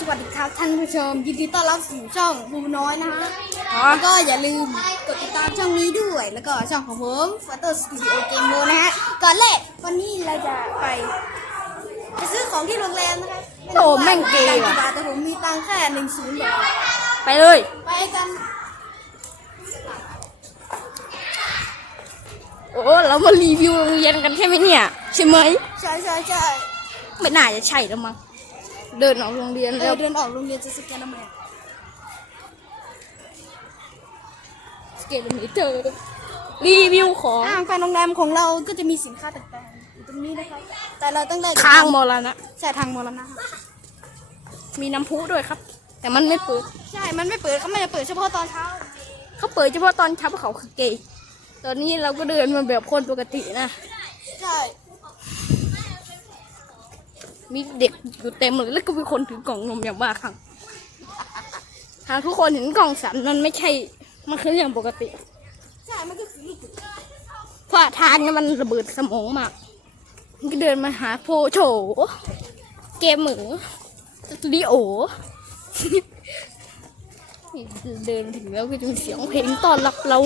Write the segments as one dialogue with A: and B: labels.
A: สวัสดีครับท่านผู้ชม ยินดีต้อนรับสู่ช่องบูน้อยนะฮะแล้วก็อย่าลืมกดติดตามช่องนี้ด้วย แล้วก็ช่องของผมฟัตเตอร์สตูดิโอเกมโมนะฮะก่อนแรกวันนี้เราจะไปไปซื้อของที่โรงแรมนะครับ
B: โอ้แม่งเกย์
A: ว่ะ
B: ว่ะ
A: บาทแต่ผมมีตังค์แค่หนึ่งศูนย์บาท
B: ไปเลย
A: ไปกัน
B: โอ้เรามารีวิวโรงเรียนกันใช่ไหมเนี่ย ใช่ไหม
A: ใช่ใช่ใช่
B: ไม่น่าจะใช่แล้วมั้ง เดินออกโรงเรียน
A: เอ
B: แล้
A: อ
B: ว
A: เดินออกโรงเรียนจะสแกนทำไมอะ
B: สเกตมิเตอร์รีวิวของ
A: อ่างแฟนโรงแรมของเราก็จะมีสินค้าต่างๆอยู่ตรงนี้นะครับแต่เราต้องได้
B: ทางมรณะ
A: ใช่ทางมรณะ
B: มีน้ำพุด้วยครับ แต่มันไม่เปิด
A: ใช่ มันไม่เปิดเขาไม่ได้เปิดเฉพาะตอนเช้า
B: เขาเปิดเฉพาะตอนเช้าเพราะเขาคือเกย์ตอนนี้เราก็เดินมาแบบคนปกตินะ
A: ใช่
B: มีเด็กอยู่เต็มเลยแล้วก็มีคนถือกล่องนมอย่างบ้าคลั่งหากทุกคนเห็นกล่องสันมันไม่ใช่ มันคือเรื่องปกติ
A: ใช่ มันก็คือลูก
B: เพราะทางเนี่ยมันระเบิดสมองมาก มันก็เดินมาหาโพโฉเกมเหมือสตูดิโอเดินถึงแล้วก็จะมีเสียงเพลงต้อนรับเรา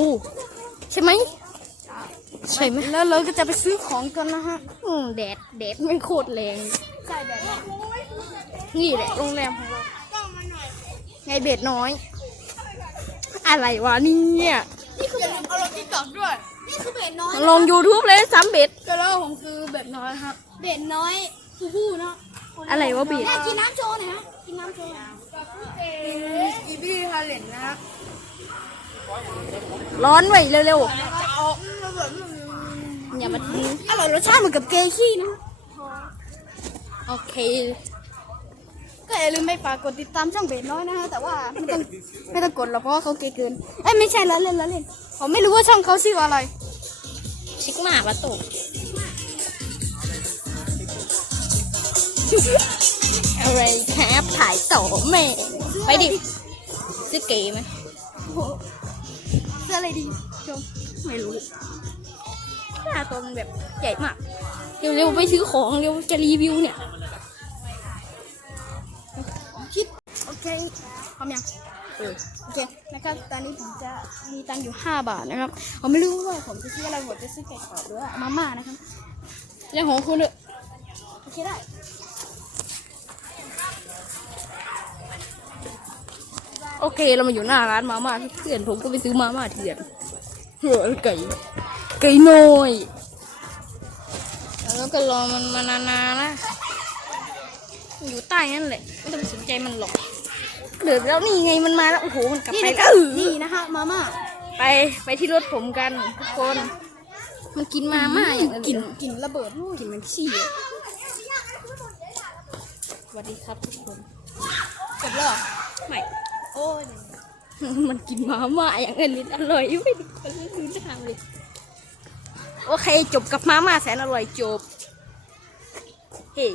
B: ใช่ไหมใช่ไหม
A: แล้วเราก็จะไปซื้อของกันนะฮะ
B: อืมแดดแดดไม่งโคตรแรง
A: ใช่แบบนั้น
B: นี่แหละโรงแรมของเราไงเบ็ดน้อย อะไรวะเนี่ย
A: นี่คือเอาลงติ๊กต็อกด้วย นี่คือเบ็ดน้อย
B: ลง YouTube เลยซ้ำเบ็ด
A: ก็แล้วผมคือเบ็ดน้อยครับ เบ็ดน้อยผู้ผู้เนาะ
B: อะไรวะเบ็ด
A: แม่กินน้ำโชว์หนะฮะกินน้ำโชว์อีบี้ฮาเลนนะฮะ
B: ร้อนไว้เร็ว
A: เอา
B: ๆอย่ามาทิ้ง
A: อร่อยรสชาติเหมือนกับเกย์ขี้นะฮะ
B: โอเค
A: ก็อย่าลืมไปฝากกดติดตามช่องเบ็ดน้อยนะฮะแต่ว่าไม่ต้องไม่ต้องกดหรอกเพราะว่าเขาเกย์เกินเอ้ยไม่ใช่แล้วเล่นแล้วเล่นผมไม่รู้ว่าช่องเขาชื่ออะไร
B: ชิกมาประตูอะไรครับถ่ายต่อแม่ไปดิซื้อเก๋ไหม
A: โอ้โหเสื้ออะไรดีชม
B: ไม่รู้หน้า ตัวมันแบบใหญ่มากเร็วๆไปซื้อของเร็วจะรีวิวเนี่ย
A: คิดโอเคพร้อมยัง
B: เออ
A: โอเคนะครับตอนนี้ผมจะมีตังค์อยู่ 5 บาทนะครับผมไม่รู้ว่าผมจะซื้ออะไรผมจะซื้อไก่กรอบหรือว่ามาม่านะครับ
B: เรื่องของคุณเถอะ
A: โอเคได้
B: โอเคเรามาอยู่หน้าร้านมาม่าที่เพื่อนผมก็ไปซื้อมาม่าเถื่อนเออไก่ ไก่น้อยแล้วก็รอมันมานานๆนะ อยู่ใต้นั่นแหละ ไม่ต้องสนใจมันหรอกเดือดแล้วนี่ไงมันมาแล้ว โอ้โห มันกลับ
A: นี่
B: ไป
A: นะ
B: แล้ว
A: นี่นะคะมาม่า
B: ไปไปที่รถผมกันทุกคน มันกินมาม่าอย่าง
A: ก
B: กิ
A: ลิ่
B: น
A: นกลิ่นระเบิดลูก
B: กินมันขี้อะสวัสดีครับทุกคน
A: จบแล้วเหรอ
B: ไม่
A: โอ้ย
B: มันกินมาม่าอย่างอร่อยอร่อยไม่ดูดูหน้าเลย โอเคจบกับมาม่าแสนอร่อยจบ เฮ้